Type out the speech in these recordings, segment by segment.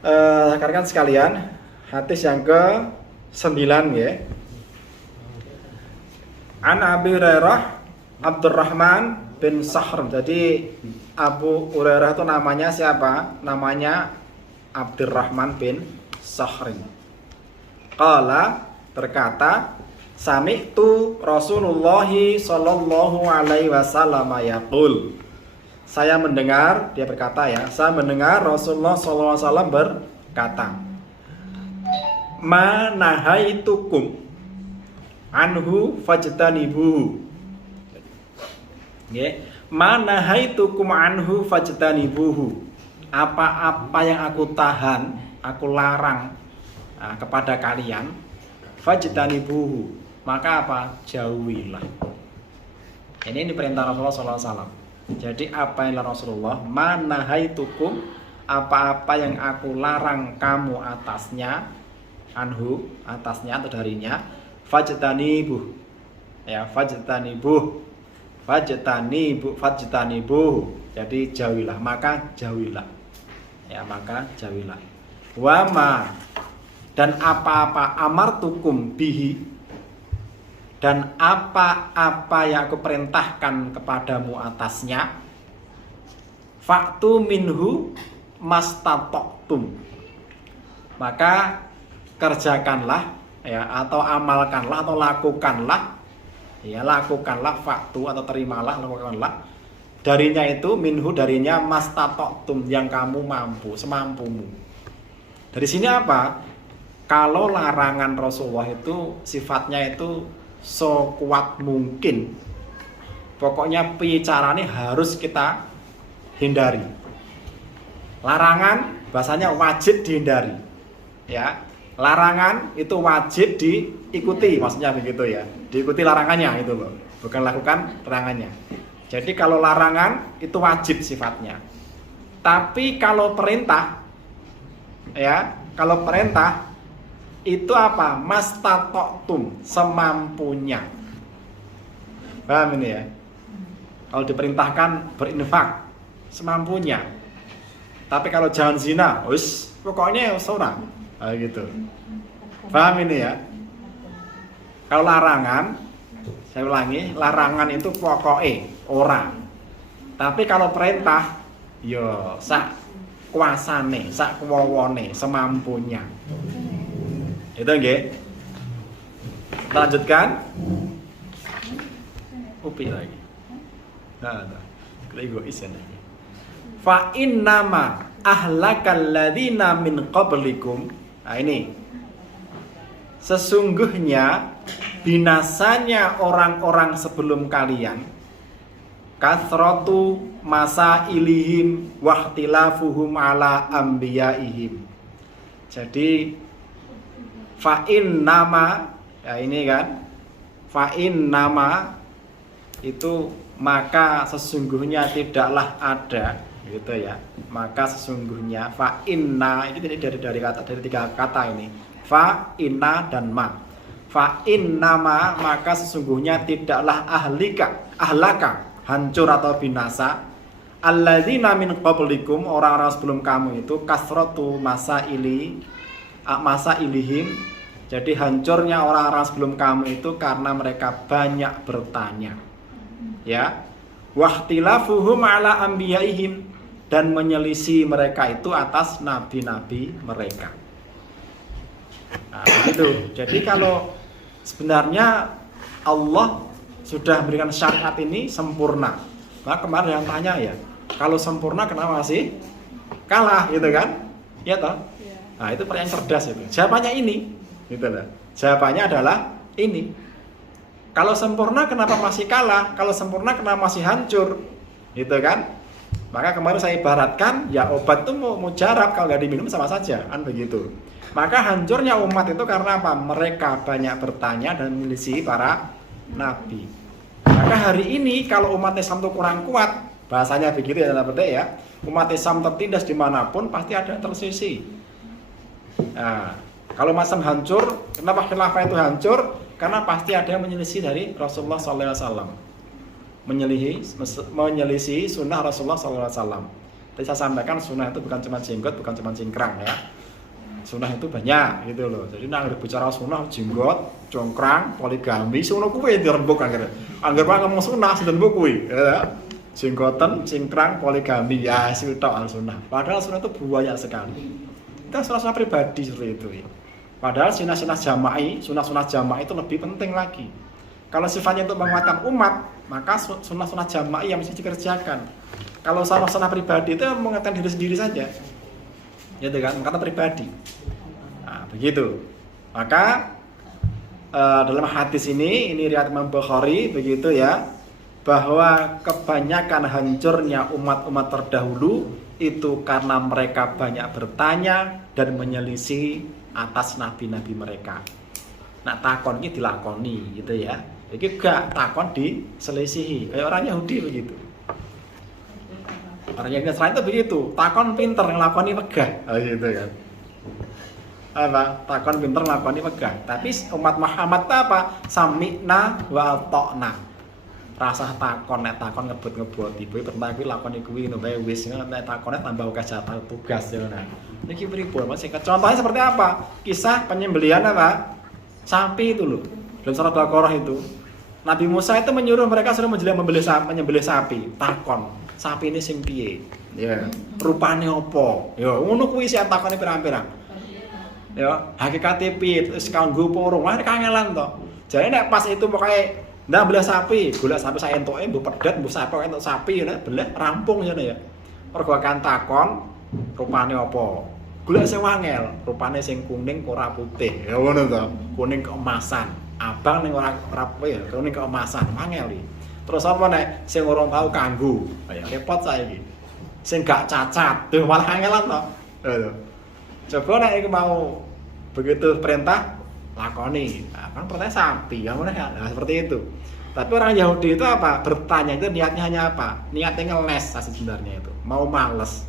Rekan-rekan sekalian, hadis yang ke-9 ya. An Abi Hurairah Abdurrahman bin Sahr. Jadi Abu Hurairah itu namanya siapa? Namanya Abdurrahman bin Sahr. Qala, berkata, sami'tu Rasulullah sallallahu alaihi wasallam yaqul. Saya mendengar, dia berkata ya, saya mendengar Rasulullah sallallahu alaihi wasallam berkata, ma nahaitukum anhu fajtanibuhu. Nggih, ma nahaitukum anhu fajtanibuhu. Apa-apa yang aku tahan, aku larang kepada kalian, fajtanibuhu, maka apa? Jauhilah. Ini perintah Rasulullah sallallahu alaihi wasallam. Jadi apa yang Rasulullah, ma nahaitukum, apa-apa yang aku larang kamu atasnya, anhu, atasnya atau darinya, fajtanibuh. Ya, fajtanibuh. Fajtanibuh. Jadi jauhilah, maka jauhilah. Ya, maka jauhilah. Wa ma, dan apa-apa amartukum bihi, dan apa-apa yang aku perintahkan kepadamu atasnya, fa'tu minhu mastatoktum, maka kerjakanlah ya, atau amalkanlah atau lakukanlah ya, lakukanlah, fa'tu atau terimalah, lakukanlah darinya itu, minhu darinya, mastatoktum yang kamu mampu, semampumu. Dari sini apa? Kalau larangan Rasulullah itu sifatnya itu so kuat mungkin, pokoknya bicaranya harus kita hindari. Larangan bahasanya wajib dihindari ya, larangan itu wajib diikuti, maksudnya begitu ya, diikuti larangannya itu loh, bukan lakukan larangannya. Jadi kalau larangan itu wajib sifatnya, tapi kalau perintah ya, kalau perintah itu apa? Mastatoktum, semampunya. Paham ini ya? Kalau diperintahkan berinfak, semampunya. Tapi kalau jangan zina, wis pokoknya seorang, gitu. Paham ini ya? Kalau larangan, saya ulangi, larangan itu pokoknya orang. Tapi kalau perintah, yo sak kuasane, sak kuwowone, semampunya. Itu nggih. Kita lanjutkan. Upi lagi. Nah. Egois lagi. Fa innama ahlakal ladzina min qablikum. Nah ini. Sesungguhnya binasanya orang-orang sebelum kalian, kasratu masailihim wahtilafuhum ala anbiyaihim. Jadi fa'in nama ya, ini kan fa'in nama itu maka sesungguhnya tidaklah ada, gitu ya, maka sesungguhnya fa'inna ini dari tiga kata ini, fa'inna dan ma. Fa'in nama maka sesungguhnya tidaklah ahlaka hancur atau binasa, alladzina min qablikum, orang-orang sebelum kamu itu, kasratu masailihim, jadi hancurnya orang-orang sebelum kamu itu karena mereka banyak bertanya ya, wahtilafuhum ala anbiyaihim, dan menyelisih mereka itu atas nabi-nabi mereka. Nah begitu. Jadi kalau sebenarnya Allah sudah memberikan syariat ini sempurna, maka kemarin yang tanya ya, kalau sempurna kenapa masih kalah, gitu kan ya toh? Nah itu pertanyaan cerdas itu. Jawabannya ini, gitu lah. Jawabannya adalah ini. Kalau sempurna kenapa masih kalah? Kalau sempurna kenapa masih hancur? Gitu kan? Maka kemarin saya ibaratkan ya, obat itu mujarab, kalau nggak diminum sama saja, kan begitu. Maka hancurnya umat itu karena apa? Mereka banyak bertanya dan menyelisih para nabi. Maka hari ini kalau umat Islam itu kurang kuat, bahasanya begitu ya, umat Islam tertindas dimanapun pasti ada yang tersisih. Nah, kalau masam hancur, kenapa khilafah itu hancur? Karena pasti ada yang menyelisih dari Rasulullah SAW, menyelisih sunnah Rasulullah SAW. Tadi saya sampaikan sunnah itu bukan cuma jenggot, bukan cuma cingkrang ya. Sunnah itu banyak gitu loh. Jadi nang bicara sunnah jenggot, congkrang, poligami, sunnah kuwi dirembuk kan. Angger ngomong sunnah sinten kuwi ya. Jenggoten, cingkrang, poligami ya sitok al sunnah. Padahal sunnah itu banyak sekali. Kita sunnah pribadi seperti itu ya. Padahal sunnah-sunnah jama'i, sunnah-sunnah jama'i itu lebih penting lagi. Kalau sifatnya untuk menguatkan umat, maka sunnah-sunnah jama'i yang mesti dikerjakan. Kalau sunnah pribadi itu menguatkan diri sendiri saja. Gitu kan, kata pribadi. Nah, begitu. Maka dalam hadis ini riwayat Imam Bukhari begitu ya, bahwa kebanyakan hancurnya umat-umat terdahulu itu karena mereka banyak bertanya dan menyelisih atas nabi-nabi mereka. Nah, takon ini dilakoni gitu ya. Iki gak takon diselisihi. Kayak orang Yahudi begitu. Orang yang Nasrani itu begitu, takon pinter ngelakoni megah, gitu kan. Apa? Takon pinter ngelakoni megah. Tapi umat Muhammad itu apa? Sami'na wa ata'na. Rasa takon ngebut-ngebut ibu pernah kuwi lakoni kuwi ngono bae wis nek takone tambah akeh jatah tugas ya nah. Niki pripun Mas? Contohnya seperti apa? Kisah penyembelihan apa? Sapi itu loh. Dalam surat Baqarah itu. Nabi Musa itu menyuruh mereka suruh menyembelih sapi. Takon, sapi ini sing piye? Ya, rupane opo? Ya, ngono kuwi sing takone pirang-pirang. Ya, hakikate piye? Wis kanggo porong, lah kangelan to. Jadi nek pas itu pokoke ndak belah sapi, golek sapi sak entuke mbok pedet, mbok sapi entuk sapi ya belah rampung ya ya. Mergo kan takon rupane opo? Golek sing wangel, rupane sing kuning ora putih. Ya ngono to, kuning keemasan. Abang ning ora ya, kuning keemasan, wangel iki. Terus apa nek sing ora tau kanggo? Ya repot saiki. Sing gak cacat, tuh malah angelan to. Coba nek iku mau begitu perintah lakoni. Nah, kan perintah sapi, kamu kan seperti itu. Tapi orang Yahudi itu apa? Bertanya itu niatnya hanya apa? Niatnya ngeles sebenarnya itu. Mau males.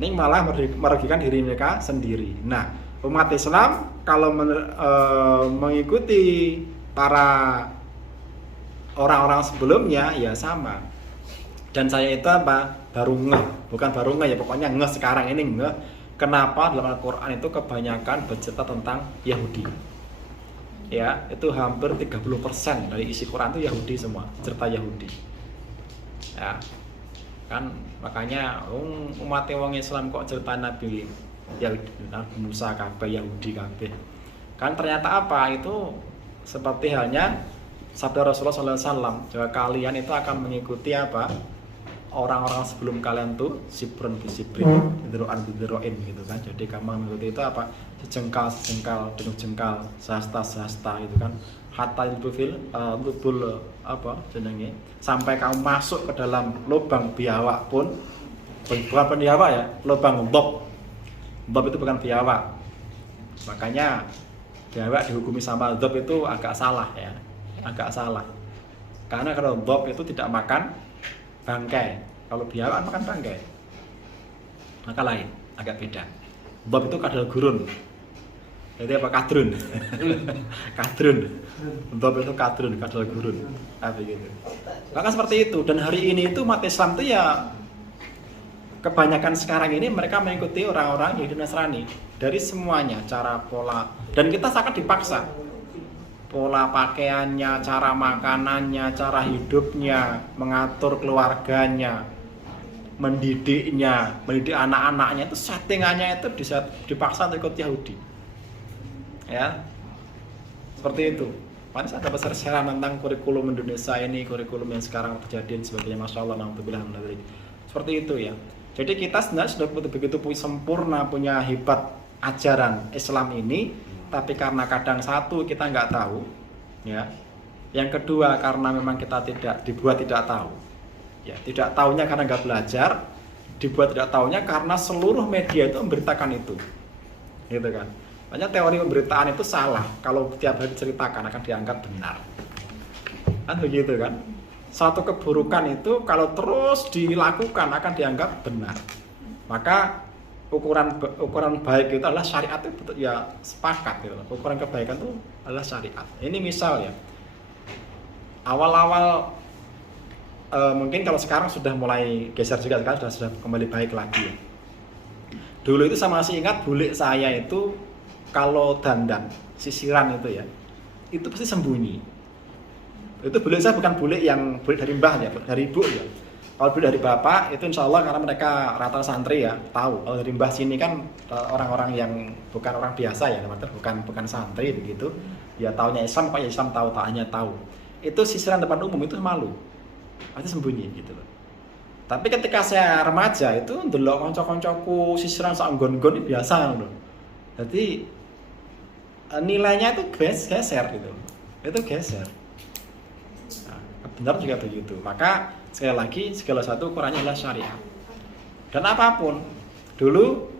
Ini malah merugikan diri mereka sendiri. Nah, umat Islam kalau mengikuti para orang-orang sebelumnya ya sama. Dan saya itu apa? Baru bukan baru ya, pokoknya sekarang ini Kenapa dalam Al-Quran itu kebanyakan bercerita tentang Yahudi? Ya, itu hampir 30% dari isi Quran itu Yahudi semua, cerita Yahudi. Ya, kan makanya umat wong Islam kok cerita Nabi Nabi Musa kabeh Yahudi kabeh. Kan ternyata apa? Itu seperti halnya sabda Rasulullah SAW, bahwa kalian itu akan mengikuti apa? Orang-orang sebelum kalian tuh sibron bisibrin, dideroin gitu kan. Jadi kamu mengikuti itu apa? Sejengkal, denuk jengkal, sahasta gitu kan. Hatta ilbufil, lubul apa jenenge? Sampai kamu masuk ke dalam lubang biawak pun, bukan biawak ya, lubang dob. Dob itu bukan biawak. Makanya biawak dihukumi sama dob itu agak salah ya, agak salah. Karena kalau dob itu tidak makan bangkai, kalau biawak makan bangkai, maka lain, agak beda. Dob itu kadal gurun, jadi apa kadrun, kadrun. Dob itu kadrun, kadal gurun, begitu. Maka seperti itu. Dan hari ini itu umat Islam itu ya kebanyakan sekarang ini mereka mengikuti orang-orang Yahudi Nasrani dari semuanya, cara pola, dan kita sangat dipaksa. Pola pakaiannya, cara makanannya, cara hidupnya, mengatur keluarganya, mendidik anak-anaknya itu settingannya itu dipaksa untuk ikut Yahudi. Ya, seperti itu. Mana saya dapat share tentang kurikulum Indonesia ini, kurikulum yang sekarang terjadi sebagainya, masya Allah, alhamdulillah. Seperti itu ya. Jadi kita sebenarnya sudah begitu sempurna punya hebat ajaran Islam ini. Tapi karena kadang satu kita nggak tahu, ya. Yang kedua karena memang kita dibuat tidak tahu, ya. Tidak tahunya karena nggak belajar, dibuat tidak tahunya karena seluruh media itu memberitakan itu, gitu kan. Makanya teori pemberitaan itu salah. Kalau tiap hari diceritakan akan dianggap benar, kan begitu kan. Satu keburukan itu kalau terus dilakukan akan dianggap benar. Maka ukuran baik itu adalah syariat itu ya sepakat gitu. Ukuran kebaikan itu adalah syariat. Ini misal ya, awal-awal mungkin kalau sekarang sudah mulai geser juga, sekarang sudah kembali baik lagi ya. Dulu itu saya masih ingat bule saya itu kalau dandan sisiran itu ya, itu pasti sembunyi. Itu bule saya bukan bule yang bule dari mbah ya, dari ibu ya. Kalau bule dari bapak itu insya Allah karena mereka rata santri ya, tahu. Kalau dari mbah sini kan orang-orang yang bukan orang biasa ya, bukan santri begitu. Ya taunya Islam, Pak ya Islam tahu, taknya tahu. Itu sisiran depan umum itu malu. Pasti sembunyi gitu loh. Tapi ketika saya remaja itu ndelok kanca-kancaku sisiran sak nggon-nggon biasa loh. Jadi nilainya itu geser gitu. Itu geser. Nah, benar juga begitu. Maka sekali lagi segala satu ukurannya adalah syariat. Dan apapun dulu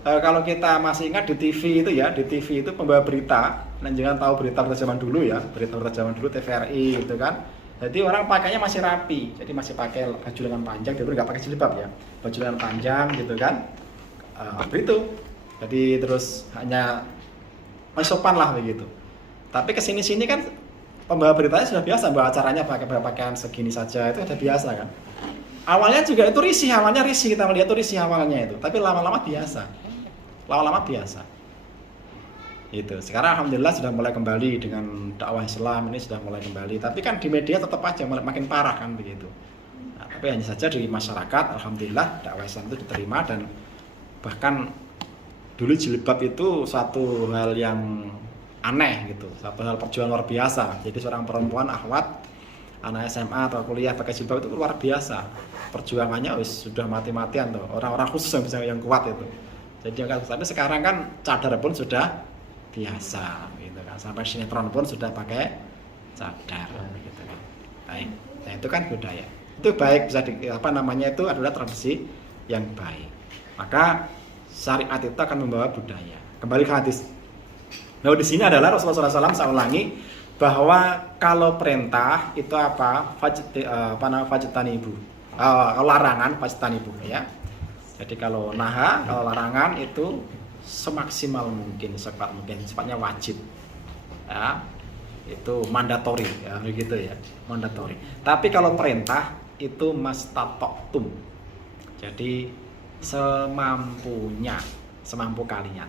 kalau kita masih ingat di TV itu ya, di TV itu pembawa berita, dan jangan tahu berita zaman dulu ya, berita zaman dulu TVRI gitu kan. Jadi orang pakainya masih rapi, jadi masih pakai baju lengan panjang, dia nggak pakai jilbab ya, baju lengan panjang gitu kan, begitu. Jadi terus hanya masih sopan lah begitu. Tapi kesini-sini kan pembawa beritanya sudah biasa, bawa acaranya pakai pakaian segini saja, itu sudah biasa kan. Awalnya juga itu risih, kita melihat itu risih awalnya itu, tapi lama-lama biasa, Itu. Sekarang alhamdulillah sudah mulai kembali dengan dakwah Islam ini sudah mulai kembali. Tapi kan di media tetap aja makin parah kan begitu. Nah, tapi hanya saja di masyarakat alhamdulillah dakwah Islam itu diterima dan bahkan dulu jilbab itu satu hal yang aneh gitu, satu hal perjuangan luar biasa. Jadi seorang perempuan akhwat anak SMA atau kuliah pakai jilbab itu luar biasa. Perjuangannya sudah mati-matian tuh. Orang-orang khusus yang kuat itu. Jadi tapi sekarang kan cadar pun sudah biasa gitu kan, sampai sinetron pun sudah pakai cadar gitu kan. Baik, nah itu kan budaya, itu baik, bisa itu adalah tradisi yang baik. Maka syariat itu akan membawa budaya. Kembali ke hadis. Nah di sini adalah Rasulullah SAW, saya ulangi bahwa kalau perintah itu fajtanibu, kalau larangan fajtanibu ya. Jadi kalau larangan itu semaksimal mungkin, secepat mungkin, sifatnya wajib ya, itu mandatori ya, begitu ya, mandatori. Tapi kalau perintah itu mastatoktum, jadi semampu kalian.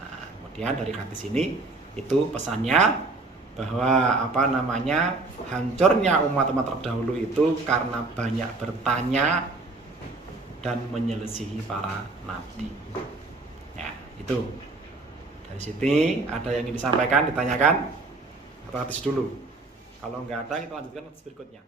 Nah, kemudian dari hadis ini itu pesannya bahwa hancurnya umat-umat terdahulu itu karena banyak bertanya dan menyelisihi para nabi. Itu dari sini ada yang ingin disampaikan, ditanyakan atau hadis dulu. Kalau nggak ada kita lanjutkan hadis berikutnya.